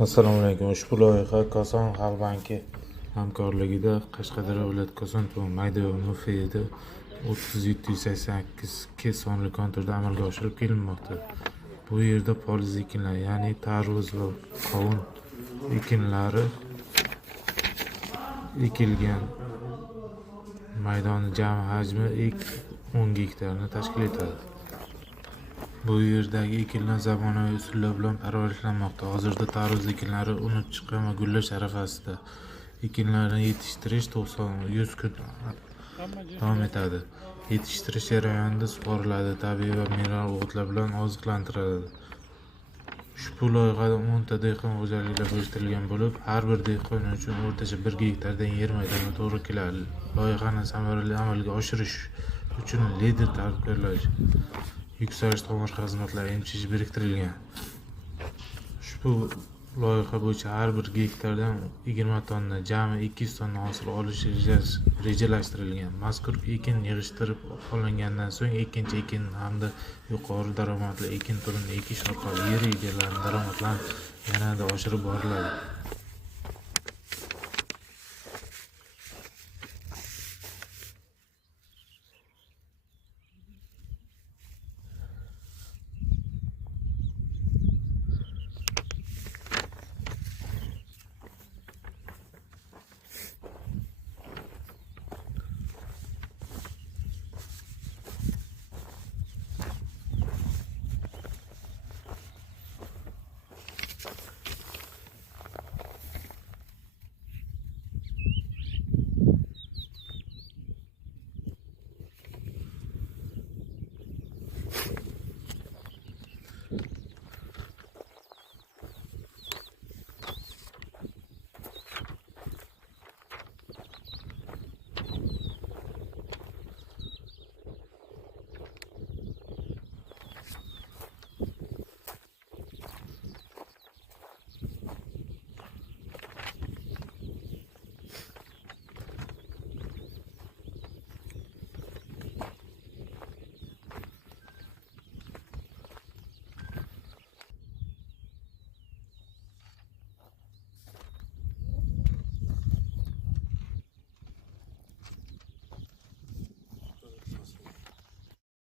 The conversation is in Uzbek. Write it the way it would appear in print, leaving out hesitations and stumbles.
Assalomu alaykum. Ushbu loyiha Koson Xalq banki hamkorligida Qashqadaryo viloyati Koson tumani Mayda MFida 30788 sonli konturda amalga oshirib kelinmoqda. Bu yerda poliz ekinlar, ya'ni tarvuz va qovun ekinlari ekilgan. Maydoni jami hajmi 10 gektarni tashkil etadi. Bu yerdagi ekinlar zamonaviy usullar bilan parvarishlanmoqda. Hozirda tarvuz ekinlari unib chiqqan va gullash arafasida. Ekinlarni yetishtirish 90-100 kun davom etadi. Yetishtirish jarayonida sug'oriladi, tabiiy va mineral o'g'itlar bilan oziqlantiriladi. Ushbu loyihada 10 ta dehqon xo'jaliklar biriktirilgan bo'lib, har bir dehqon uchun o'rtacha 1 gektardan yer maydoni to'g'ri keladi. Loyihani samarali amalga oshirish uchun lider tadbirkorlar yuksalish tomorqa xizmatlari MCH biriktirilgan. Ushbu loyiha bo'yicha har bir gektardan 20 tonna, jami 200 tonna hosil olish rejalashtirilgan. Mazkur ekin yig'ishtirib olingandan so'ng ikkinchi ekin hamda yuqori daromadli ekin turini ekish orqali yer egalarini daromadlarini yanada oshirib boriladi.